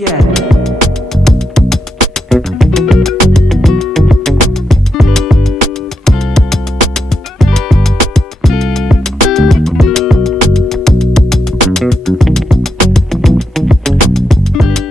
Yeah.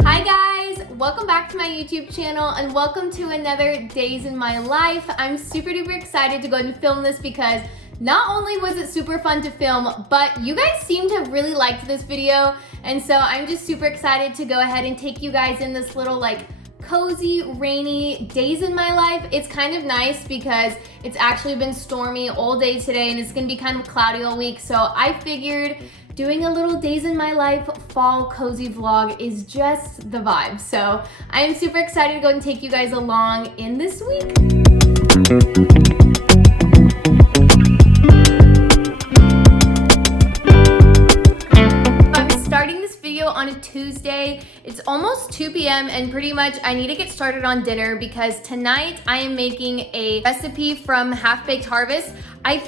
Hi guys, welcome back to my YouTube channel and welcome to another Days in My Life. I'm super duper excited to go and film this because not only was it super fun to film, but you guys seem to have really liked this video. And so I'm just super excited to go ahead and take you guys in this little like cozy, rainy Days in My Life. It's kind of nice because it's actually been stormy all day today and it's gonna be kind of cloudy all week. So I figured doing a little Days in My Life fall cozy vlog is just the vibe. So I am super excited to go and take you guys along in this week. On a Tuesday. It's almost 2 p.m. and pretty much I need to get started on dinner because tonight I am making a recipe from Half Baked Harvest. I'm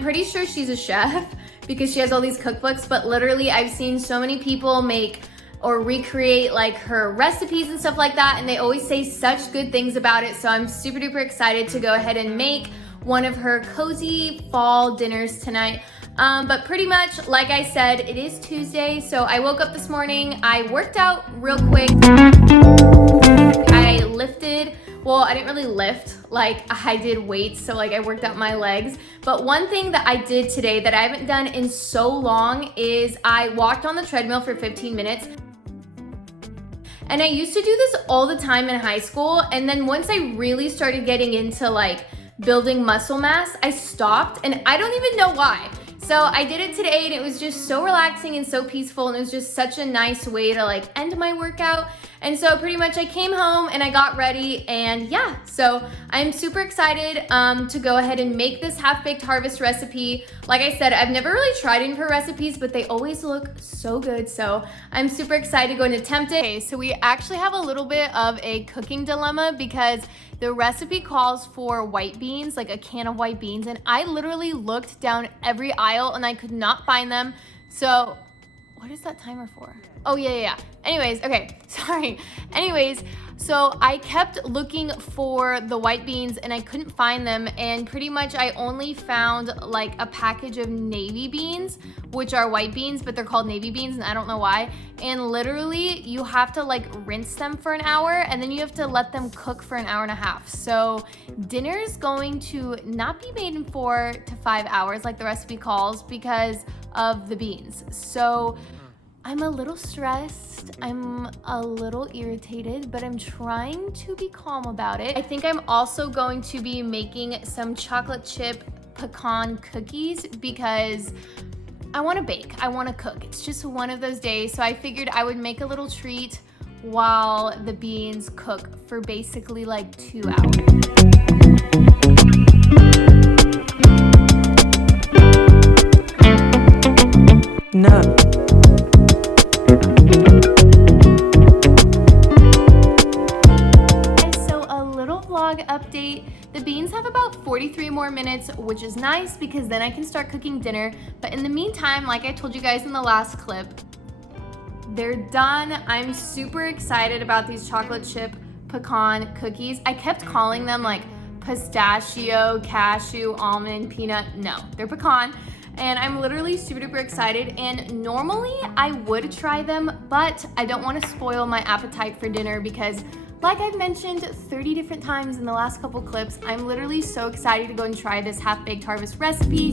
pretty sure she's a chef because she has all these cookbooks, but literally I've seen so many people make or recreate like her recipes and stuff like that, and they always say such good things about it. So I'm super duper excited to go ahead and make one of her cozy fall dinners tonight. But pretty much, like I said, it is Tuesday, so I woke up this morning, I worked out real quick. I lifted, well, I didn't really lift, like I did weights, so like I worked out my legs. But one thing that I did today that I haven't done in so long is I walked on the treadmill for 15 minutes. And I used to do this all the time in high school, and then once I really started getting into like building muscle mass, I stopped, and I don't even know why. So I did it today and it was just so relaxing and so peaceful, and it was just such a nice way to like end my workout. And so pretty much I came home and I got ready, and yeah, so I'm super excited to go ahead and make this Half Baked Harvest recipe. Like I said, I've never really tried any of her recipes, but they always look so good. So I'm super excited going to attempt it. Okay, so we actually have a little bit of a cooking dilemma because the recipe calls for white beans, like a can of white beans, and I literally looked down every aisle and I could not find them. So what is that timer for? Oh, yeah. Anyways, okay, sorry. Anyways, so I kept looking for the white beans and I couldn't find them, and pretty much I only found like a package of navy beans, which are white beans, but they're called navy beans and I don't know why. And literally you have to like rinse them for an hour and then you have to let them cook for an hour and a half. So dinner is going to not be made in 4 to 5 hours like the recipe calls because of the beans. So I'm a little stressed, I'm a little irritated, but I'm trying to be calm about it. I think I'm also going to be making some chocolate chip pecan cookies because I want to bake, I want to cook. It's just one of those days, so I figured I would make a little treat while the beans cook for basically like 2 hours. No. Update. The beans have about 43 more minutes, which is nice because then I can start cooking dinner. But in the meantime, like I told you guys in the last clip, they're done. I'm super excited about these chocolate chip pecan cookies. I kept calling them like pistachio, cashew, almond, peanut. No, they're pecan. And I'm literally super duper excited, and normally I would try them, but I don't want to spoil my appetite for dinner because like I've mentioned 30 different times in the last couple clips, I'm literally so excited to go and try this Half Baked Harvest recipe.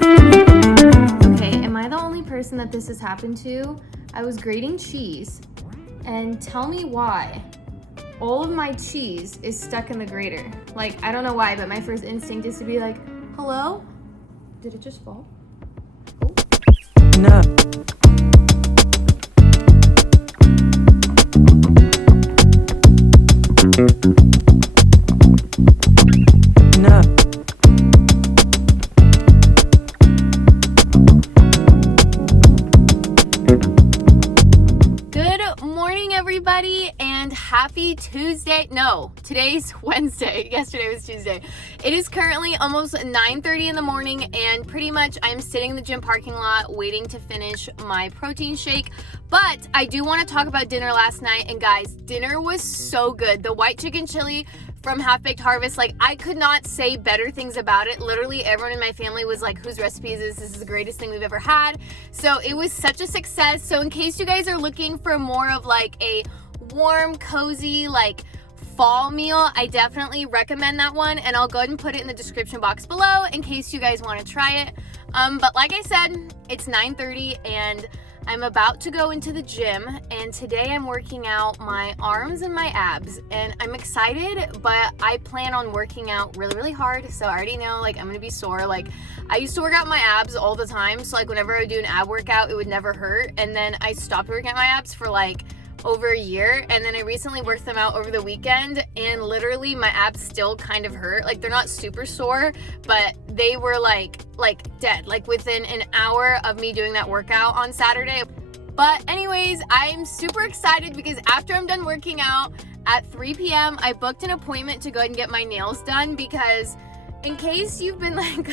Okay, am I the only person that this has happened to? I was grating cheese, and tell me why all of my cheese is stuck in the grater. Like, I don't know why, but my first instinct is to be like, hello? Did it just fall? Oh. No. happy Tuesday. No, today's Wednesday. Yesterday was Tuesday. It is currently almost 9:30 in the morning, and pretty much I'm sitting in the gym parking lot waiting to finish my protein shake. But I do want to talk about dinner last night, and guys, dinner was so good. The white chicken chili from Half Baked Harvest, like, I could not say better things about it. Literally everyone in my family was like, whose recipe is this? This is the greatest thing we've ever had. So it was such a success. So in case you guys are looking for more of like a warm, cozy, like fall meal, I definitely recommend that one, and I'll go ahead and put it in the description box below in case you guys want to try it. But like I said, it's 9:30 and I'm about to go into the gym, and today I'm working out my arms and my abs, and I'm excited, but I plan on working out really, really hard. So I already know, like, I'm gonna be sore. Like, I used to work out my abs all the time, so like whenever I would do an ab workout, it would never hurt. And then I stopped working out my abs for like over a year, and then I recently worked them out over the weekend, and literally my abs still kind of hurt. Like, they're not super sore, but they were like dead, like within an hour of me doing that workout on Saturday. But anyways, I'm super excited because after I'm done working out at 3 p.m., I booked an appointment to go ahead and get my nails done, because in case you've been like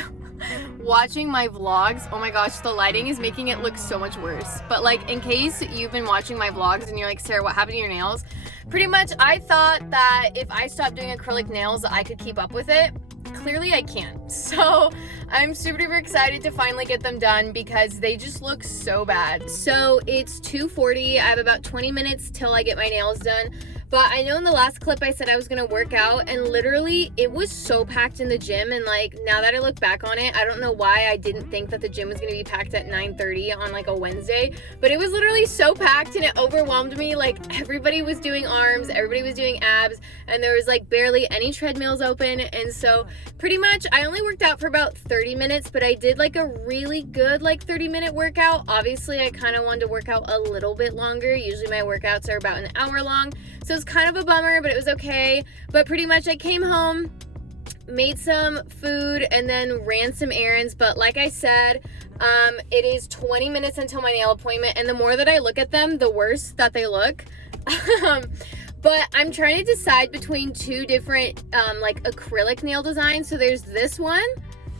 watching my vlogs, oh my gosh, the lighting is making it look so much worse. But like, in case you've been watching my vlogs and you're like, Sarah, what happened to your nails? Pretty much, I thought that if I stopped doing acrylic nails, I could keep up with it. Clearly I can't. So I'm super duper excited to finally get them done because they just look so bad. So it's 2:40. I have about 20 minutes till I get my nails done. But I know in the last clip I said I was gonna work out, and literally it was so packed in the gym, and like, now that I look back on it, I don't know why I didn't think that the gym was gonna be packed at 9:30 on like a Wednesday, but it was literally so packed and it overwhelmed me. Like, everybody was doing arms, everybody was doing abs, and there was like barely any treadmills open. And so pretty much I only worked out for about 30 minutes, but I did like a really good like 30-minute workout. Obviously I kind of wanted to work out a little bit longer. Usually my workouts are about an hour long, so it's kind of a bummer, but it was okay. But pretty much I came home, made some food, and then ran some errands. But like I said, it is 20 minutes until my nail appointment, and the more that I look at them, the worse that they look. But I'm trying to decide between two different like acrylic nail designs. So there's this one,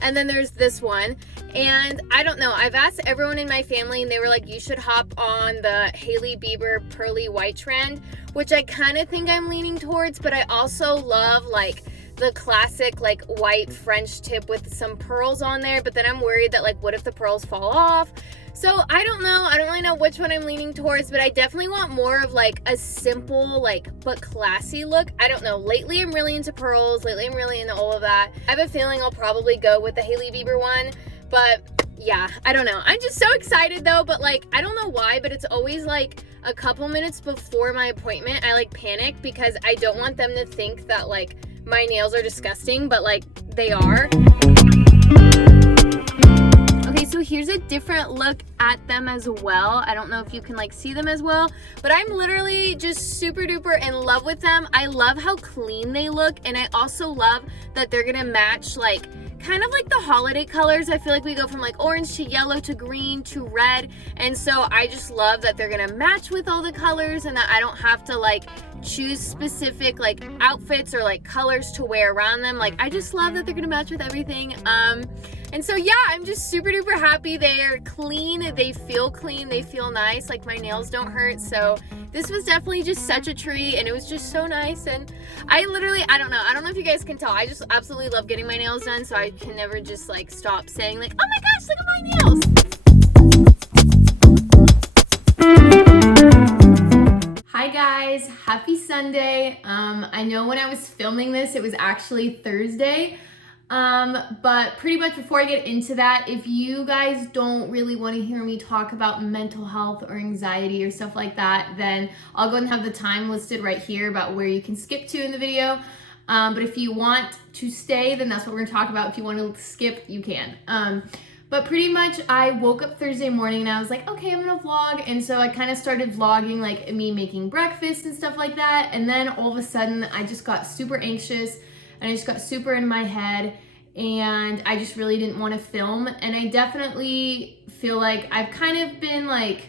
and then there's this one. And I don't know, I've asked everyone in my family, and they were like, you should hop on the Hailey Bieber pearly white trend, which I kind of think I'm leaning towards. But I also love like the classic like white French tip with some pearls on there. But then I'm worried that like, what if the pearls fall off? So I don't know. I don't really know which one I'm leaning towards, but I definitely want more of like a simple, like, but classy look. I don't know. Lately I'm really into pearls. Lately I'm really into all of that. I have a feeling I'll probably go with the Hailey Bieber one, but yeah, I don't know. I'm just so excited though, but like, I don't know why, but it's always like a couple minutes before my appointment, I like panic because I don't want them to think that like my nails are disgusting, but like they are. Okay, so here's a different look at them as well. I don't know if you can like see them as well, but I'm literally just super duper in love with them. I love how clean they look, and I also love that they're gonna match like kind of like the holiday colors. I feel like we go from like orange to yellow to green to red, and so I just love that they're gonna match with all the colors, and that I don't have to like choose specific like outfits or like colors to wear around them. Like, I just love that they're gonna match with everything. And so yeah, I'm just super duper happy. They're clean, they feel clean, they feel nice, like my nails don't hurt. So this was definitely just such a treat, and it was just so nice. And I don't know if you guys can tell, I just absolutely love getting my nails done, so I can never just like stop saying like, oh my gosh, look at my nails. Hi guys, happy Sunday. I know when I was filming this, it was actually Thursday. But pretty much before I get into that, if you guys don't really want to hear me talk about mental health or anxiety or stuff like that, then I'll go and have the time listed right here about where you can skip to in the video. But if you want to stay, then that's what we're gonna talk about. If you want to skip, you can. But pretty much I woke up Thursday morning and I was like, okay, I'm gonna vlog. And so I kind of started vlogging like me making breakfast and stuff like that. And then all of a sudden I just got super anxious and I just got super in my head, and I just really didn't want to film. And I definitely feel like I've kind of been like,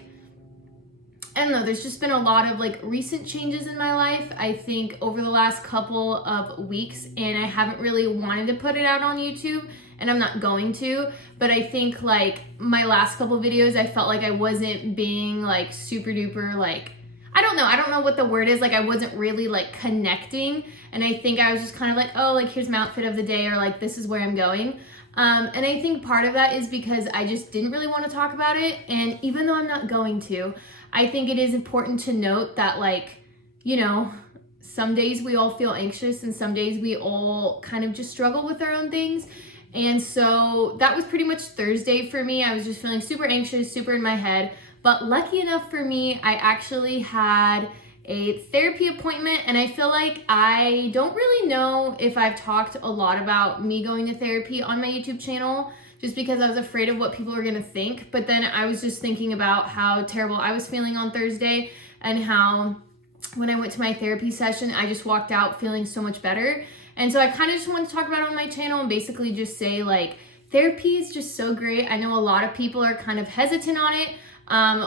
I don't know, there's just been a lot of like recent changes in my life, I think over the last couple of weeks, and I haven't really wanted to put it out on YouTube, and I'm not going to, but I think like my last couple videos, I felt like I wasn't being like super duper like, I don't know what the word is, like I wasn't really like connecting, and I think I was just kind of like, oh, like here's my outfit of the day, or like this is where I'm going. And I think part of that is because I just didn't really want to talk about it, and even though I'm not going to, I think it is important to note that, like, you know, some days we all feel anxious and some days we all kind of just struggle with our own things. And so that was pretty much Thursday for me. I was just feeling super anxious, super in my head. But lucky enough for me, I actually had a therapy appointment, and I feel like I don't really know if I've talked a lot about me going to therapy on my YouTube channel, just because I was afraid of what people were gonna think. But then I was just thinking about how terrible I was feeling on Thursday, and how when I went to my therapy session, I just walked out feeling so much better. And so I kind of just wanted to talk about it on my channel and basically just say, like, therapy is just so great. I know a lot of people are kind of hesitant on it.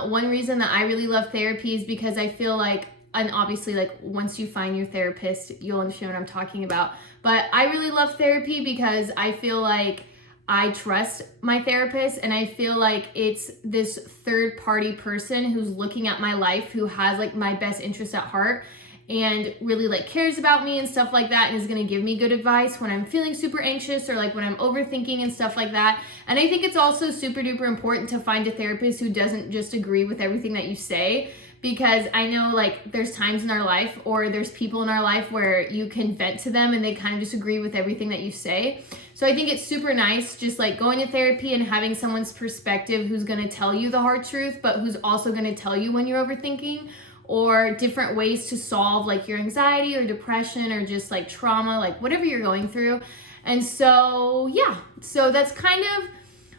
One reason that I really love therapy is because I feel like, and obviously like once you find your therapist, you'll understand what I'm talking about. But I really love therapy because I feel like I trust my therapist, and I feel like it's this third party person who's looking at my life, who has like my best interest at heart and really like cares about me and stuff like that, and is gonna give me good advice when I'm feeling super anxious or like when I'm overthinking and stuff like that. And I think it's also super duper important to find a therapist who doesn't just agree with everything that you say, because I know like there's times in our life, or there's people in our life where you can vent to them and they kind of disagree with everything that you say. So I think it's super nice just like going to therapy and having someone's perspective who's gonna tell you the hard truth, but who's also gonna tell you when you're overthinking, or different ways to solve like your anxiety or depression or just like trauma, like whatever you're going through. And so yeah, so that's kind of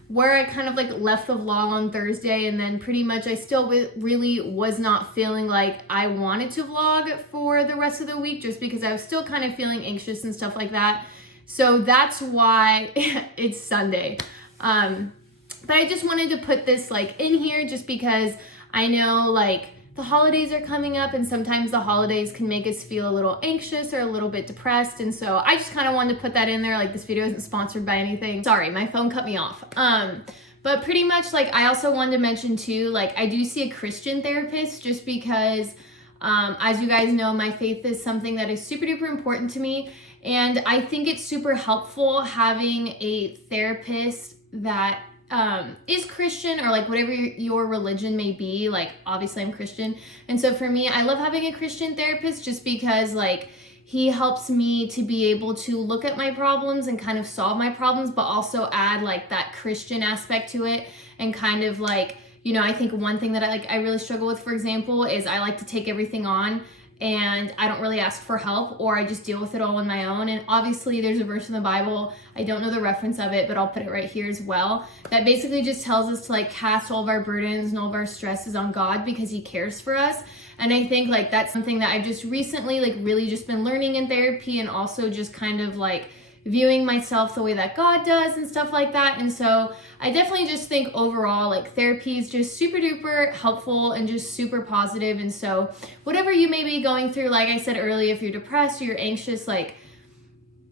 where I kind of like left the vlog on Thursday. And then pretty much I still really was not feeling like I wanted to vlog for the rest of the week, just because I was still kind of feeling anxious and stuff like that. So that's why it's Sunday. But I just wanted to put this like in here, just because I know like the holidays are coming up, and sometimes the holidays can make us feel a little anxious or a little bit depressed. And so I just kind of wanted to put that in there. Like, this video isn't sponsored by anything. Sorry, my phone cut me off. But pretty much like I also wanted to mention too, like I do see a Christian therapist, just because as you guys know, my faith is something that is super duper important to me. And I think it's super helpful having a therapist that is Christian, or like whatever your religion may be. Like obviously I'm Christian, and so for me, I love having a Christian therapist, just because like he helps me to be able to look at my problems and kind of solve my problems, but also add like that Christian aspect to it. And kind of like, you know, I think one thing that I really struggle with, for example, is I like to take everything on, and I don't really ask for help, or I just deal with it all on my own. And obviously there's a verse in the Bible, I don't know the reference of it, but I'll put it right here as well, that basically just tells us to like cast all of our burdens and all of our stresses on God, because he cares for us. And I think like that's something that I've just recently like really just been learning in therapy, and also just kind of like viewing myself the way that God does and stuff like that. And so I definitely just think overall like therapy is just super duper helpful and just super positive. And so whatever you may be going through, like I said earlier, if you're depressed or you're anxious, like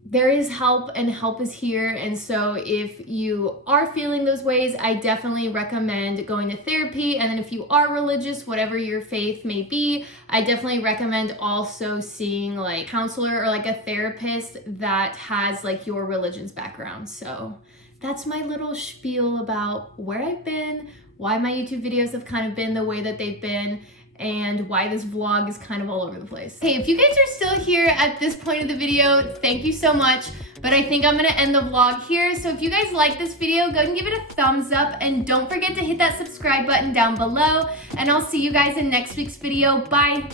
there is help, and help is here. And so if you are feeling those ways, I definitely recommend going to therapy. And then if you are religious, whatever your faith may be, I definitely recommend also seeing like a counselor or like a therapist that has like your religion's background. So that's my little spiel about where I've been, why my YouTube videos have kind of been the way that they've been, and why this vlog is kind of all over the place. Hey, if you guys are still here at this point of the video, thank you so much. But I think I'm gonna end the vlog here. So if you guys like this video, go ahead and give it a thumbs up, and don't forget to hit that subscribe button down below. And I'll see you guys in next week's video. Bye.